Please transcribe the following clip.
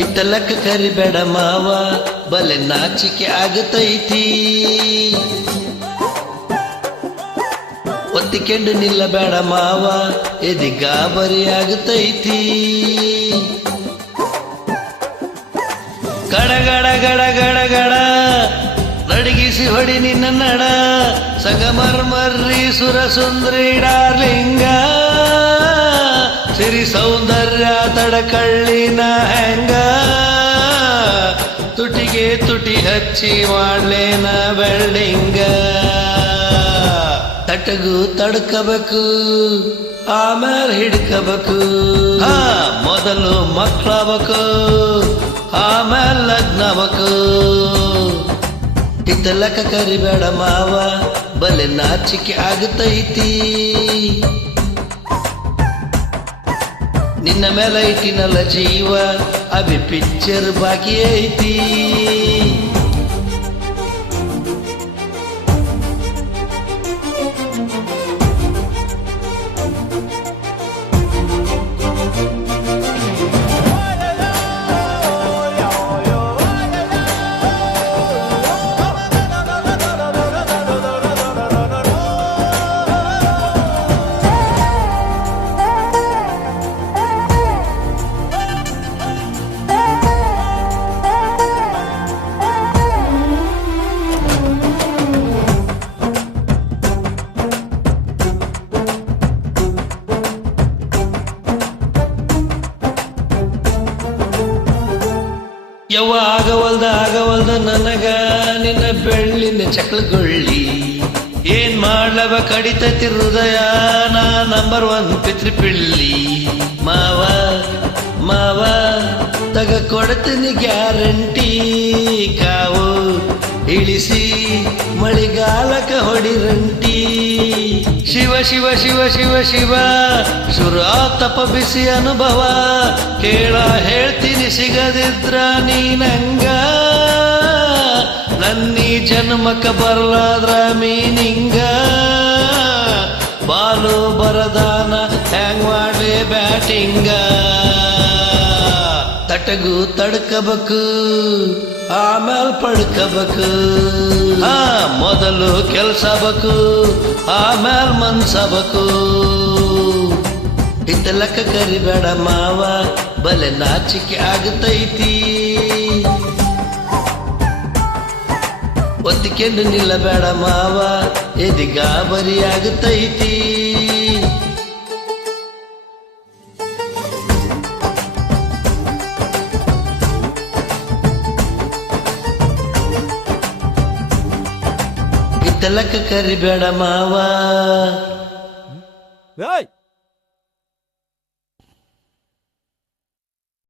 ಹಿತ್ತಲಕ್ಕ ಕರಿಬೇಡ ಮಾವ ಬಲೆ ನಾಚಿಕೆ ಆಗತೈತಿ ಒತ್ತಿಕೆಂಡು ನಿಲ್ಲಬೇಡ ಮಾವ ಎದಿ ಗಾಬರಿ ಆಗತೈತಿ ಗಡ ಗಡ ಗಡ ಗಡ ಗಡ ನಡಗಿಸಿ ಹೊಡಿ ನಿನ್ನ ನಡ ಸಂಗಮರ್ಮರ್ರಿ ಸುರಸುಂದ್ರಿ ಡಾರ್ಲಿಂಗ ಸಿರಿ ಸೌಂದರ್ಯ ತಡಕಳ್ಳಿನ ಹೆಂಗ ತುಟಿಗೆ ತುಟಿ ಹಚ್ಚಿ ಮಾಡ್ಲೇನ ಬೆಳ್ಳಿಂಗ ತಟಗೂ ತಡ್ಕಬೇಕು ಆಮೇಲೆ ಹಿಡ್ಕಬೇಕು ಮೊದಲು ಮಕ್ಕಳಬೇಕು ಆಮೇಲೆ ಲಗ್ನಬೇಕು ಹಿತ್ತಲಕ್ಕ ಕರಿಬೇಡ ಮಾವ ಬಲೆ ನಾಚಿಕೆ ಆಗತೈತಿ ನಿನ್ನ ಮೇಲೆ ಇಟ್ಟಿನಲ್ಲ ಜೀವ ಅಭಿ ಪಿಕ್ಚರ್ ಬಾಕಿ ಐತಿ ಯವ್ವ ಆಗವಲ್ದ ನನಗ ನಿನ್ನ ಬೆಳ್ಳಿನ ಚಕ್ಲಗೊಳ್ಳಿ ಏನ್ ಮಾಡ್ಲವ ಕಡಿತತಿ ಹೃದಯ ನಾ ನಂಬರ್ 1 ಪಿತೃಪಿಳ್ಳಿ ಮಾವ ಮಾವ ತಗ ಕೊಡ್ತೀನಿ ಗ್ಯಾರಂಟಿ ಕಾವು ಇಳಿಸಿ ಮಳಿಗಾಲಕ ಹೊಡಿರಂಟಿ ಶಿವ ಶಿವ ಶಿವ ಶಿವ ಶಿವ ಶುರು ತಪ ಬಿಸಿ ಅನುಭವ ಕೇಳ ಹೇಳ್ತೀನಿ ಸಿಗದಿದ್ರ ನೀನಂಗ ನನ್ನೀ ಜನ್ಮಕ್ಕ ಬರ್ಲಾದ್ರ ಮೀನಿಂಗ ಬಾಲು ಬರದಾನ ಹ್ಯಾಂಗ್ ಮಾಡ್ಲಿ ಬ್ಯಾಟಿಂಗ ತಟಗೂ ತಡ್ಕಬೇಕು ಆಮೇಲೆ ಪಡ್ಕಬೇಕು ಮೊದಲು ಕೆಲ್ಸಬೇಕು ಆಮೇಲೆ ಮನ್ಸಬೇಕು ಹಿತ್ತಲಕ್ಕ ಕರಿಬೇಡ ಮಾವ ಬಲೆ ನಾಚಿಕೆ ಆಗತೈತಿ ಒತ್ತಿಕೆಂಡು ನಿಲ್ಲಬೇಡ ಮಾವ ಎದಿ ಗಾಬರಿ ಆಗತೈತಿ ಹಿತ್ತಲಕ್ಕ ಕರಿಬೇಡ ಮಾವ